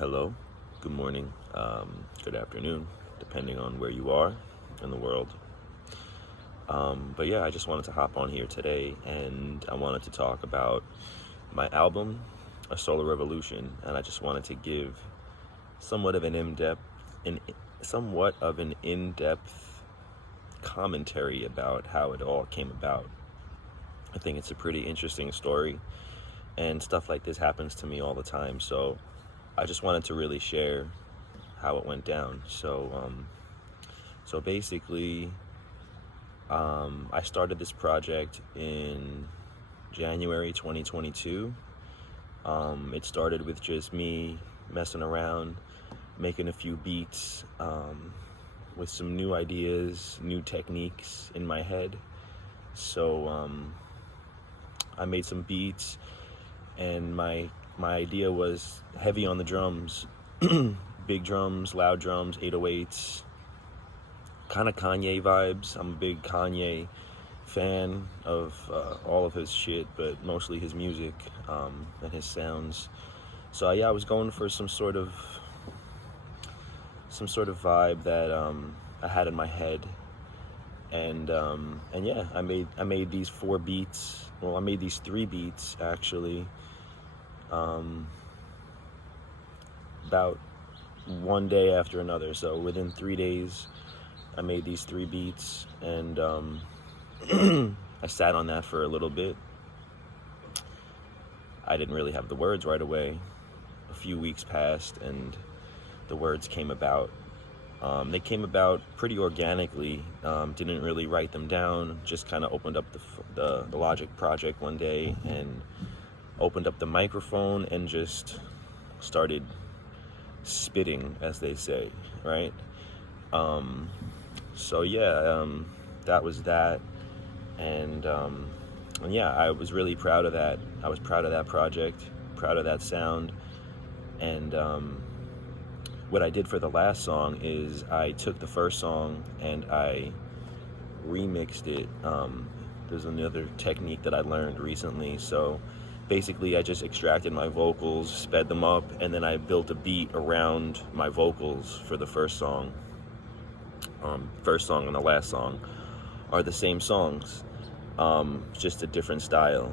Hello, good morning, good afternoon, depending on where you are in the world. But yeah, I just wanted to hop on here today and I wanted to talk about my album, A Solar Revolution, and I just wanted to give somewhat of an in-depth commentary about how it all came about. I think it's a pretty interesting story, and stuff like this happens to me all the time, so I just wanted to really share how it went down. So basically, I started this project in January 2022. It started with just me messing around, making a few beats, with some new ideas, new techniques in my head. So I made some beats, and my idea was heavy on the drums, big drums, loud drums, 808s, kind of Kanye vibes. I'm a big Kanye fan of all of his shit, but mostly his music and his sounds. So yeah, I was going for some sort of vibe that I had in my head, and yeah, I made these 4 beats. Well, I made these 3 beats actually. About one day after another. So within 3 days, I made these 3 beats, and I sat on that for a little bit. I didn't really have the words right away. A few weeks passed, and the words came about. They came about pretty organically. Didn't really write them down. Just kind of opened up the Logic project one day and opened up the microphone and just started spitting, as they say, right? So yeah, that was that, and yeah, I was really proud of that. I was proud of that project, proud of that sound, and what I did for the last song is I took the first song and I remixed it. There's another technique that I learned recently, so basically I just extracted my vocals, sped them up, and then I built a beat around my vocals for the first song. First song and the last song are the same songs, just a different style.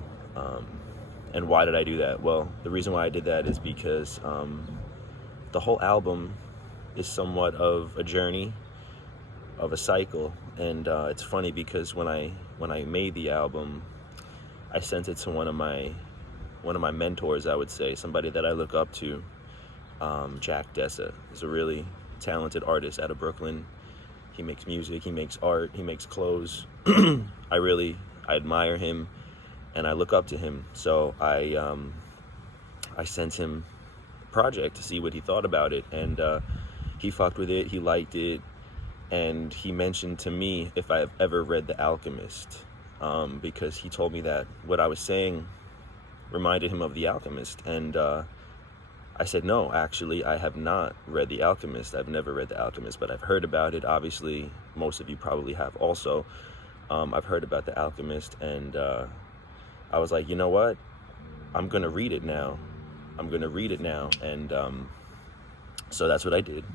And why did I do that? Well, the reason why I did that is because the whole album is somewhat of a journey, of a cycle, and it's funny because when I made the album, I sent it to one of my mentors, I would say, somebody that I look up to. Jack Dessa is a really talented artist out of Brooklyn. He makes music, he makes art, he makes clothes. I admire him and I look up to him. So I sent him a project to see what he thought about it, and he fucked with it, he liked it, and he mentioned to me if I've ever read The Alchemist, because he told me that what I was saying reminded him of The Alchemist, and I said, no, actually, I have not read The Alchemist. I've never read The Alchemist, but I've heard about it. Obviously, most of you probably have also. I've heard about The Alchemist, and I was like, you know what? I'm going to read it now. And so that's what I did.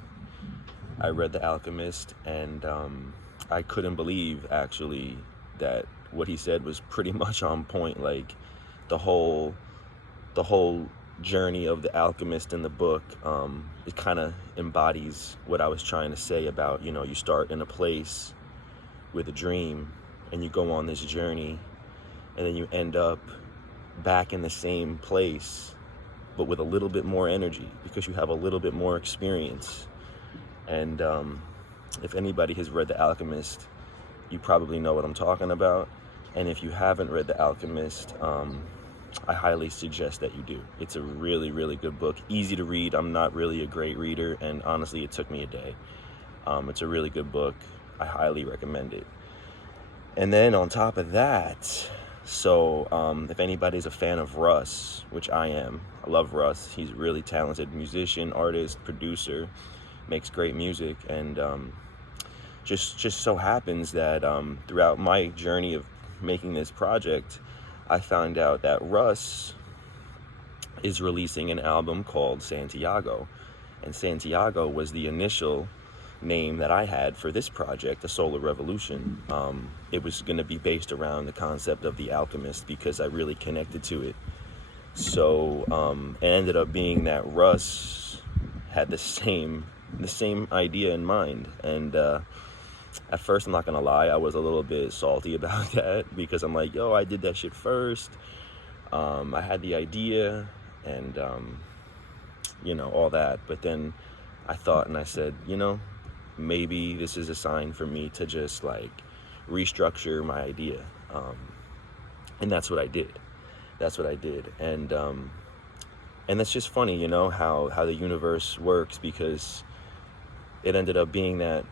I read The Alchemist, and I couldn't believe, actually, that what he said was pretty much on point. Like, the whole journey of the alchemist in the book, it kind of embodies what I was trying to say about, you start in a place with a dream and you go on this journey, and then you end up back in the same place but with a little bit more energy because you have a little bit more experience. And if anybody has read The Alchemist, you probably know what I'm talking about. And if you haven't read The Alchemist, I highly suggest that you do. It's a really, really good book. Easy to read. I'm not really a great reader, and honestly, it took me a day. It's a really good book. I highly recommend it. And then on top of that, so if anybody's a fan of Russ, which I am, I love Russ. He's a really talented musician, artist, producer, makes great music, and just so happens that throughout my journey of making this project, I found out that Russ is releasing an album called Santiago. And Santiago was the initial name that I had for this project, The Solar Revolution. It was going to be based around the concept of the Alchemist because I really connected to it. So it ended up being that Russ had the same idea in mind. And at first, I'm not going to lie, I was a little bit salty about that because I'm like, yo, I did that shit first. I had the idea and, all that. But then I thought and I said, maybe this is a sign for me to just like restructure my idea. And that's what I did. And that's just funny, how the universe works, because it ended up being that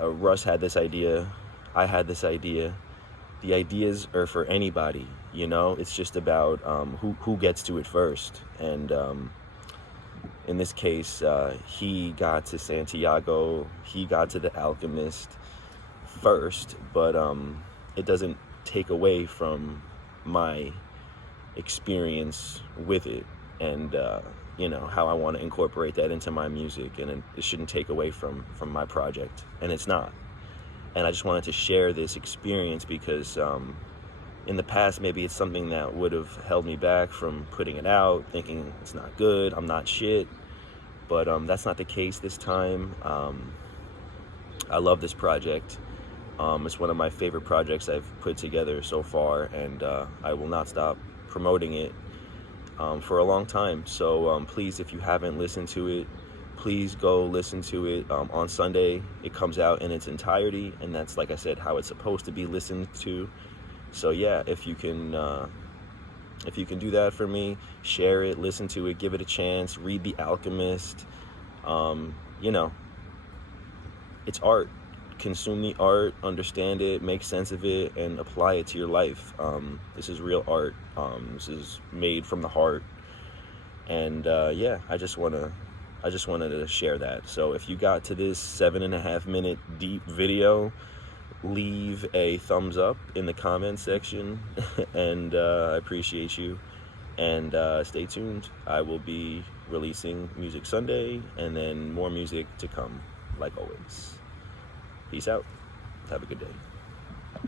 Russ had this idea, I had this idea. The ideas are for anybody, it's just about who gets to it first. And in this case, he got to Santiago, he got to the Alchemist first, but it doesn't take away from my experience with it, and how I want to incorporate that into my music, and it shouldn't take away from my project, and it's not. And I just wanted to share this experience because in the past, maybe it's something that would have held me back from putting it out, thinking it's not good, I'm not shit. But that's not the case this time. I love this project. It's one of my favorite projects I've put together so far, and I will not stop promoting it for a long time. So please, if you haven't listened to it, please go listen to it. On Sunday, it comes out in its entirety, and that's, like I said, how it's supposed to be listened to. So yeah, if you can do that for me, share it, listen to it, give it a chance, read The Alchemist. It's art. Consume the art, understand it, make sense of it, and apply it to your life. This is real art. This is made from the heart. And I just wanted to share that. So if you got to this 7.5 minute deep video, leave a thumbs up in the comment section, and I appreciate you. And stay tuned. I will be releasing music Sunday, and then more music to come, like always. Peace out. Have a good day.